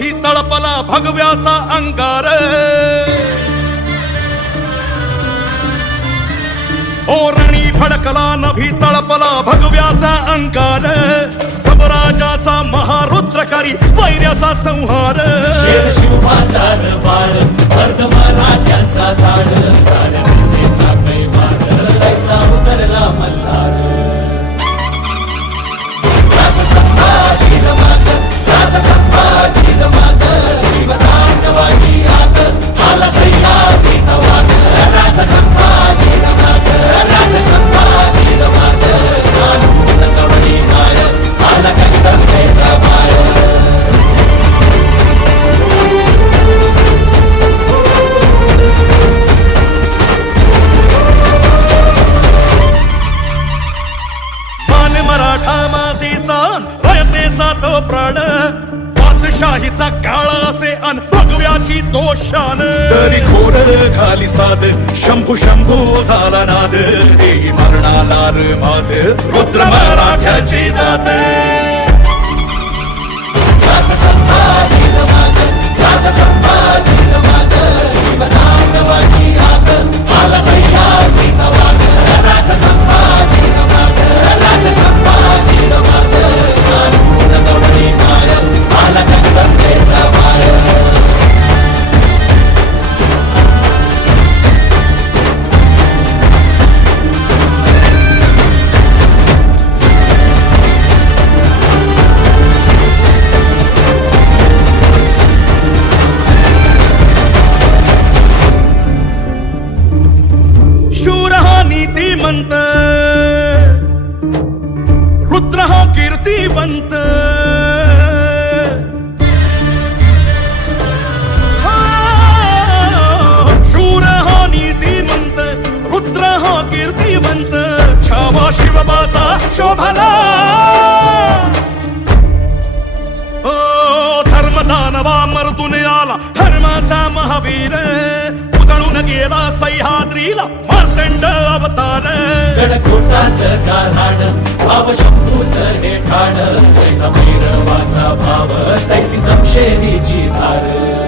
नभी तळपला भगव्याचा अंगार, ओरणी फडकला नभी तळपला भगव्याचा अंगार, सबराजाचा महारुद्रकारी वैर्याचा संहार, शेर शिवबाचा बाळ मराठ्यांचा झाड, साऱ्या कैवार ऐसा उतरला मल्हार. राजा संभाजी माझं, राजा संभाजी माझं, शिवतांडवाची आग आला सह्याद्रीचा वाद. राजा संभाजी माझं, राजा संभाजी माझं, कानून कवडी माय आला कंदर्पेचा माय. मराठा मातीचा रयतेचा तो प्राण, बादशाहीचा काळा असे अन भगव्याची तो शान. तरी खोर घाली साद शंभू शंभू झाला नाद, देही मरणाला रे मात रुद्र मराठ्याची जात. राजा संभाजी माझं, राजा संभाजी माझं, शिवतांडवाची आग आला सह्याद्रीचा वाद. राजा संभाजी माझं, राजा संभाजी माझं, कानून कवडी माय आला कंदर्पेचा माय. शूर हा नीतिमंत, रुद्र हा कीर्तिवंत. शूर हा नीतिमंत, रुद्र हा कीर्तिवंत, छावा शिवबाचा शोभला. धर्मदानवा मर्दून आला धर्माचा महावीर, उजळून गेला सह्याद्रीला मार्तंड अवतार. गडकोटाचं गाराड भाव शंभूचं हे ठाण, तैसा भैरवाचा भाव तैसी समशेरीची धार.